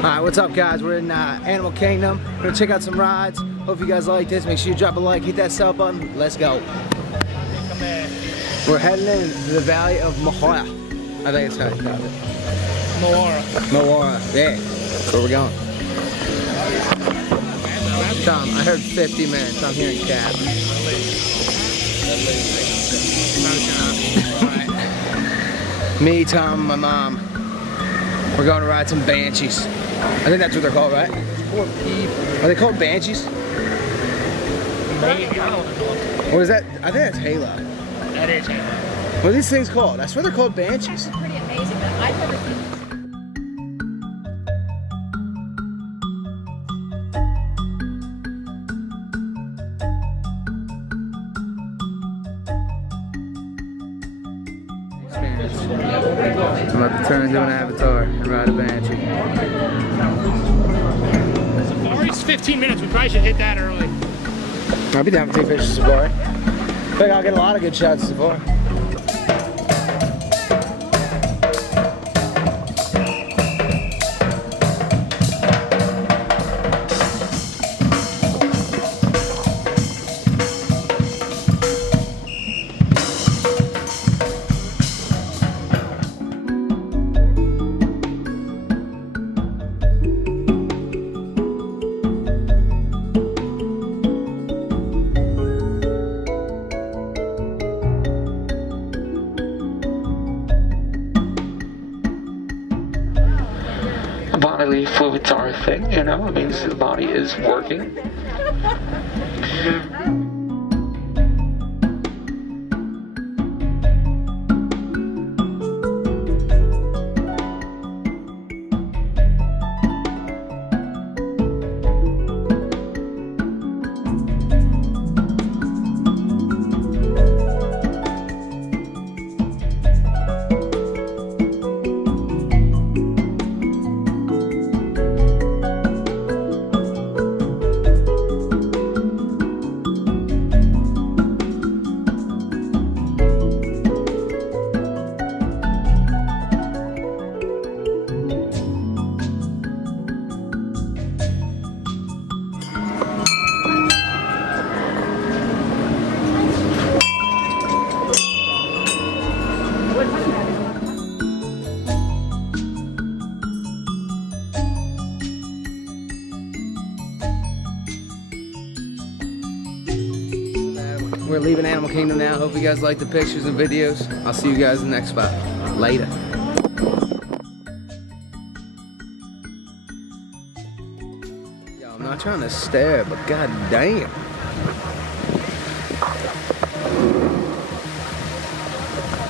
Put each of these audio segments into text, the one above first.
Alright, what's up guys? We're in Animal Kingdom. We're gonna check out some rides. Hope you guys like this. Make sure you drop a like, hit that sub button. Let's go. We're heading into the Valley of Moara. I think it's how you call it. Moara, yeah. That's where we're going. Tom, I heard 50 minutes. I'm hearing cat. Me, Tom, my mom. We're going to ride some Banshees. I think that's what they're called, right? Are they called Banshees? Or is that? I think that's Halo. That is Halo. What are these things called? I swear they're called Banshees. That's pretty amazing, but I've never seen. I'm about to turn into an avatar and ride a Banshee. Safari's 15 minutes. We probably should hit that early. I'll be down for 2 pictures of Safari. I think I'll get a lot of good shots of Safari. Bodily fluids are a thing, you know, it means the body is working. We're leaving Animal Kingdom now. Hope you guys like the pictures and videos. I'll see you guys in the next spot. Later. Yo, I'm not trying to stare, but god damn.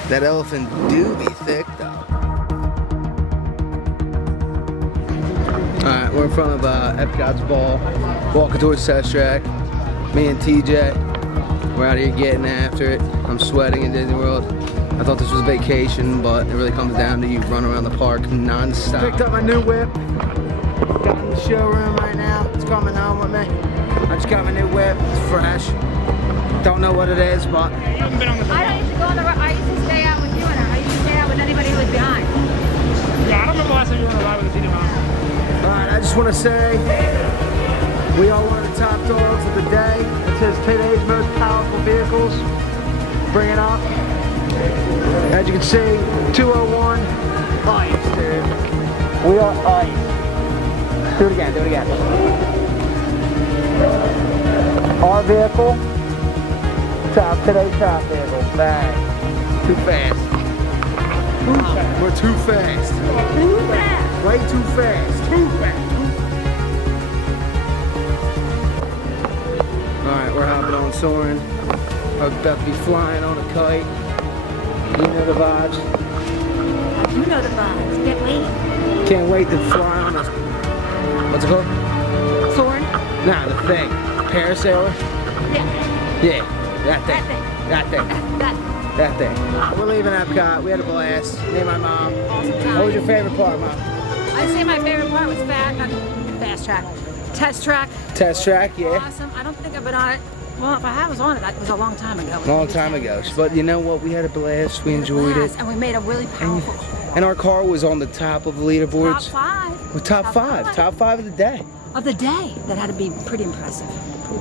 That elephant do be thick though. Alright, we're in front of Epcot's ball. Walking towards the test track. Me and TJ. We're out here getting after it. I'm sweating in Disney World. I thought this was a vacation, but it really comes down to you run around the park non-stop. Picked up my new whip. Got in the showroom right now. It's coming home with me. I just got my new whip. It's fresh. Don't know what it is, but... I don't used to go on the road. I used to stay out with you and I used to stay out with anybody who was behind. Yeah, I don't remember the last time you were on a ride with a senior mom. Alright, I just want to say, we are one of the top dogs of the day. It says today's most powerful vehicles. Bring it up. As you can see, 201 ice, dude. We are ice. Do it again, do it again. Our vehicle, today's top vehicle. Bang. Too fast. We're too fast. Too fast. Way too fast. Too fast. Alright, we're hopping on soaring. We're about to be flying on a kite. You know the vibes. You know the vibes. Can't wait. Can't wait to fly on this. What's it called? Thorn? Nah, the thing. Parasailer? Yeah. Yeah, that thing. That thing. That thing. That. That thing. We're leaving Epcot. We had a blast. Me and my mom. Awesome time. What was your favorite part, Mom? I'd say my favorite part was fast track. Test track. Test track, yeah. Awesome. I don't think I've been on it. Well, if I was on it, it was a long time ago. Long time ago. But you know what? We had a blast. We enjoyed it. And we made a really powerful call. And our car was on the top of the leaderboards. Top 5. Well, top five. Top 5 of the day. Of the day. That had to be pretty impressive.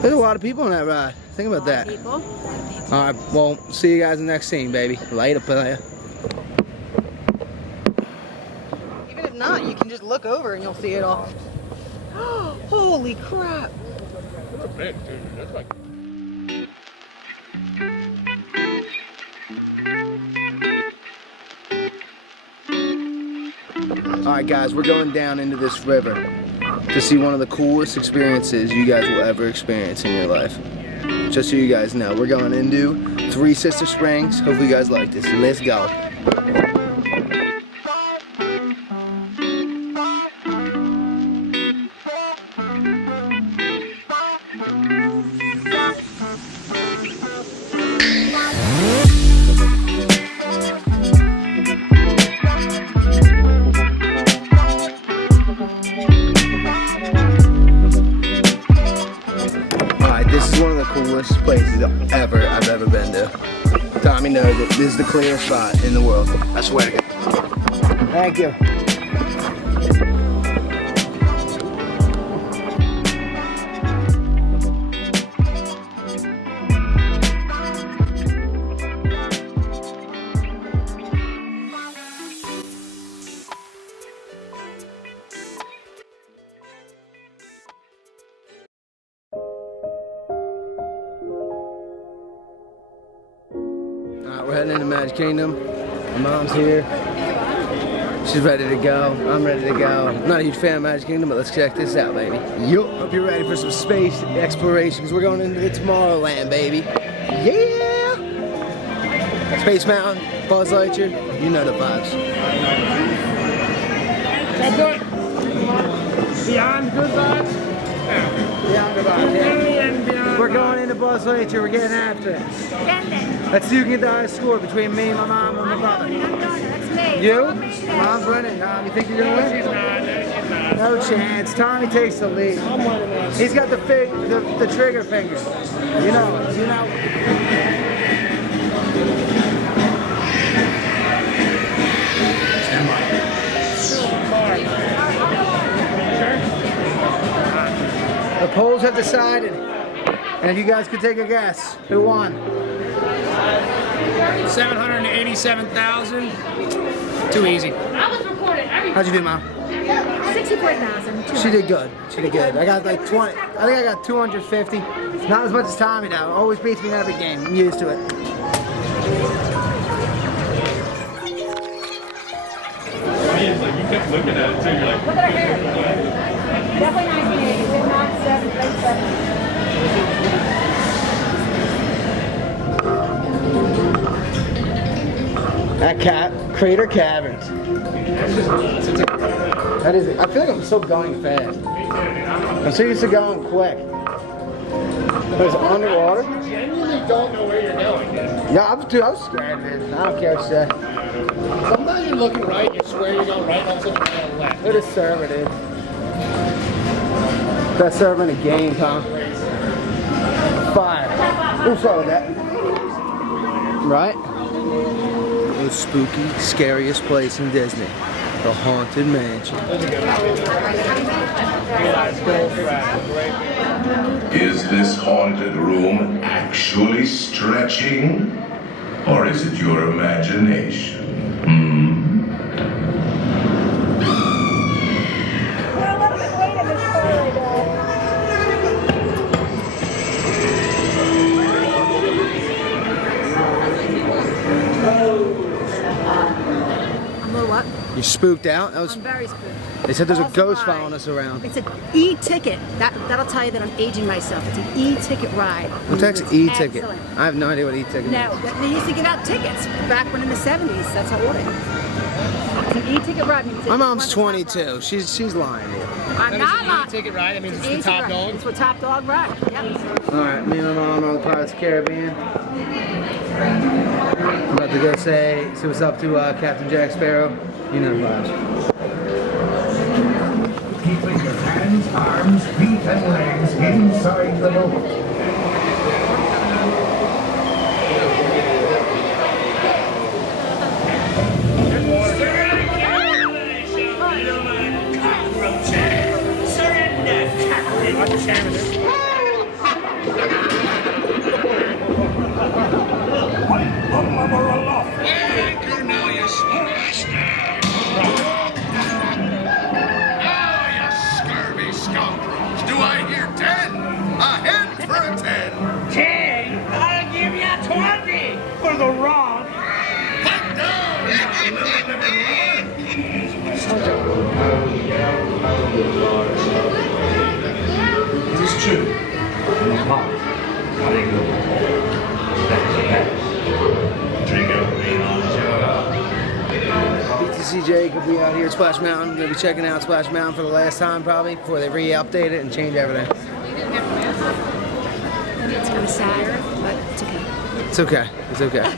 There's a lot of people on that ride. Think about that. A lot of people. All right. Well, see you guys in the next scene, baby. Later, player. Even if not, you can just look over and you'll see it all. Holy crap. That's big, dude. That's like... Alright guys, we're going down into this river to see one of the coolest experiences you guys will ever experience in your life. Just so you guys know, we're going into Three Sister Springs. Hopefully you guys like this. Let's go. This is one of the coolest places I've ever been to. Tommy knows it. This is the cleanest spot in the world. I swear to God. Thank you. We're heading into Magic Kingdom. My mom's here. She's ready to go. I'm ready to go. I'm not a huge fan of Magic Kingdom, but let's check this out, baby. Yup. Hope you're ready for some space exploration because we're going into the Tomorrowland, baby. Yeah! Space Mountain, Buzz Lightyear, you know the vibes. That's it. Beyond good vibes? Beyond the vibes, yeah. We're going into Buzz Lightyear. We're getting after it. Let's see who can get the highest score between me, my mom, and my brother. That's me. You? Mom's winning. You think you're gonna win? She's not. No chance. Tommy takes the lead. I'm winning this. He's got the trigger finger. You know. The polls have decided. And if you guys could take a guess, who won? 787,000. Too easy. I was recording everything. How'd you do, Mom? 64,000. She did good. She did good. I got like 20. I think I got 250. Not as much as Tommy though. Always beats me in every game. I'm used to it. You kept looking at it too. You're like, Look at her hair. Definitely 1980. Did not 7, late 7. That Crater Caverns. That is it. I feel like I'm still going fast. I'm so used to going quick. But it's underwater? You genuinely don't know where you're going, dude. Yeah, I'm scared, man. I don't care what you say. Sometimes you're looking right, you swear you're going right, and all of a sudden you're going left. Look at the server, dude. Best server in the game, Tom. Fire. Who's wrong with that? Right? The spooky, scariest place in Disney. The Haunted Mansion. Is this haunted room actually stretching? Or is it your imagination? We're a little bit late in this corridor. I'm a little what? You spooked out? That was. I'm very spooked. They said there's a Awesome ghost ride. following us around. It's an e-ticket. That'll tell you that I'm aging myself. It's an e-ticket ride. What's It's e-ticket? excellent. I have no idea what e-ticket is. No, they used to give out tickets back when in the 70s. That's how old it is. It's an e-ticket ride. My mom's 22. She's lying. I'm not lying. Ticket ride. That means it's the E-ticket top ride. dog. It's what Top Dog ride. Yep. Alright, me and my mom are on the Pirates of the Caribbean. I'm about to go say what's up to Captain Jack Sparrow. You know the vibes. Keeping your hands, arms, feet, and legs inside the boat. Anchor now, you scurvy scoundrels. Do I hear 10? A head for a 10. 10? I'll give you 20 for the rod. Put down. It is true. BTCJacob, we out here at Splash Mountain. We're gonna be checking out Splash Mountain for the last time probably before they re-update it and change everything. It's kind of sad, but it's okay. It's okay. It's okay.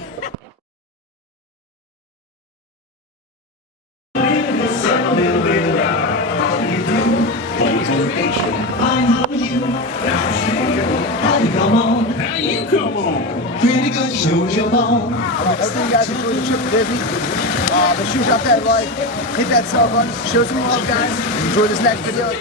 Hopefully you guys enjoyed the trip to Disney. Make sure you drop that like, hit that sub button, show some love, guys. Enjoy this next video.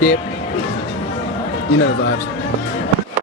Yep. You know the vibes.